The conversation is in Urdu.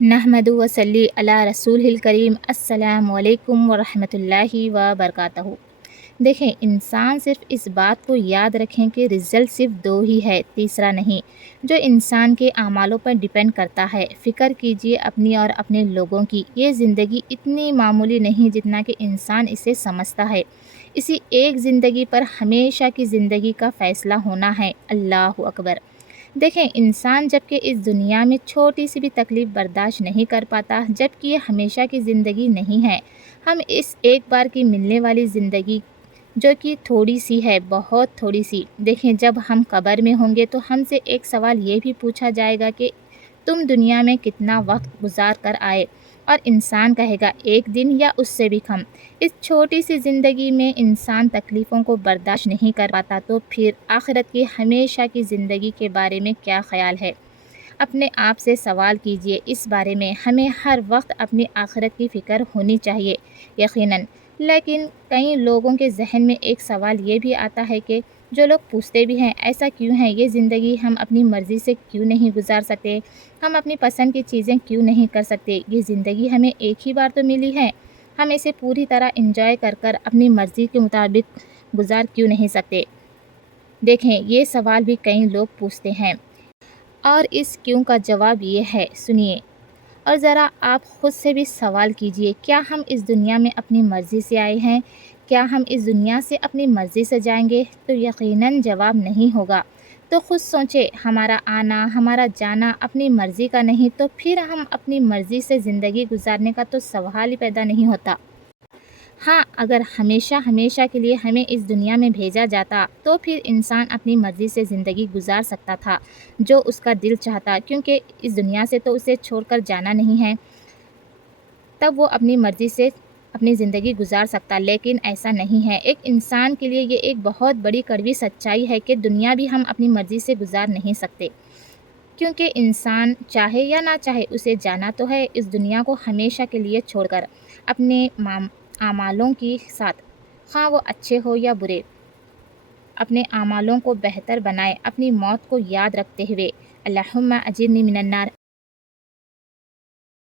نحمد وصلی علی رسول الکریم السلام علیکم ورحمۃ اللہ وبرکاتہ۔ دیکھیں، انسان صرف اس بات کو یاد رکھیں کہ رزلٹ صرف دو ہی ہے، تیسرا نہیں، جو انسان کے اعمالوں پر ڈیپینڈ کرتا ہے۔ فکر کیجئے اپنی اور اپنے لوگوں کی۔ یہ زندگی اتنی معمولی نہیں جتنا کہ انسان اسے سمجھتا ہے۔ اسی ایک زندگی پر ہمیشہ کی زندگی کا فیصلہ ہونا ہے۔ اللہ اکبر۔ دیکھیں، انسان جب کہ اس دنیا میں چھوٹی سی بھی تکلیف برداشت نہیں کر پاتا، جب کہ یہ ہمیشہ کی زندگی نہیں ہے۔ ہم اس ایک بار کی ملنے والی زندگی جو کہ تھوڑی سی ہے، بہت تھوڑی سی۔ دیکھیں، جب ہم قبر میں ہوں گے تو ہم سے ایک سوال یہ بھی پوچھا جائے گا کہ تم دنیا میں کتنا وقت گزار کر آئے، اور انسان کہے گا ایک دن یا اس سے بھی کم۔ اس چھوٹی سی زندگی میں انسان تکلیفوں کو برداشت نہیں کر پاتا، تو پھر آخرت کی ہمیشہ کی زندگی کے بارے میں کیا خیال ہے؟ اپنے آپ سے سوال کیجئے اس بارے میں۔ ہمیں ہر وقت اپنی آخرت کی فکر ہونی چاہیے، یقیناً۔ لیکن کئی لوگوں کے ذہن میں ایک سوال یہ بھی آتا ہے کہ جو لوگ پوچھتے بھی ہیں ایسا کیوں ہے، یہ زندگی ہم اپنی مرضی سے کیوں نہیں گزار سکتے، ہم اپنی پسند کی چیزیں کیوں نہیں کر سکتے، یہ زندگی ہمیں ایک ہی بار تو ملی ہے، ہم اسے پوری طرح انجوائے کر کر اپنی مرضی کے مطابق گزار کیوں نہیں سکتے؟ دیکھیں، یہ سوال بھی کئی لوگ پوچھتے ہیں، اور اس کیوں کا جواب یہ ہے، سنیے۔ اور ذرا آپ خود سے بھی سوال کیجئے، کیا ہم اس دنیا میں اپنی مرضی سے آئے ہیں؟ کیا ہم اس دنیا سے اپنی مرضی سے جائیں گے؟ تو یقیناً جواب نہیں ہوگا۔ تو خود سوچیں، ہمارا آنا، ہمارا جانا اپنی مرضی کا نہیں، تو پھر ہم اپنی مرضی سے زندگی گزارنے کا تو سوال ہی پیدا نہیں ہوتا۔ ہاں، اگر ہمیشہ ہمیشہ کے لیے ہمیں اس دنیا میں بھیجا جاتا تو پھر انسان اپنی مرضی سے زندگی گزار سکتا تھا، جو اس کا دل چاہتا، کیونکہ اس دنیا سے تو اسے چھوڑ کر جانا نہیں ہے، تب وہ اپنی مرضی سے اپنی زندگی گزار سکتا۔ لیکن ایسا نہیں ہے۔ ایک انسان کے لیے یہ ایک بہت بڑی کڑوی سچائی ہے کہ دنیا بھی ہم اپنی مرضی سے گزار نہیں سکتے، کیونکہ انسان چاہے یا نہ چاہے اسے جانا تو ہے اس دنیا کو ہمیشہ کے لیے چھوڑ کر۔ اپنے اعمالوں کے ساتھ، خواہ وہ اچھے ہو یا برے، اپنے اعمالوں کو بہتر بنائے، اپنی موت کو یاد رکھتے ہوئے۔ اللہم اجرنی من النار۔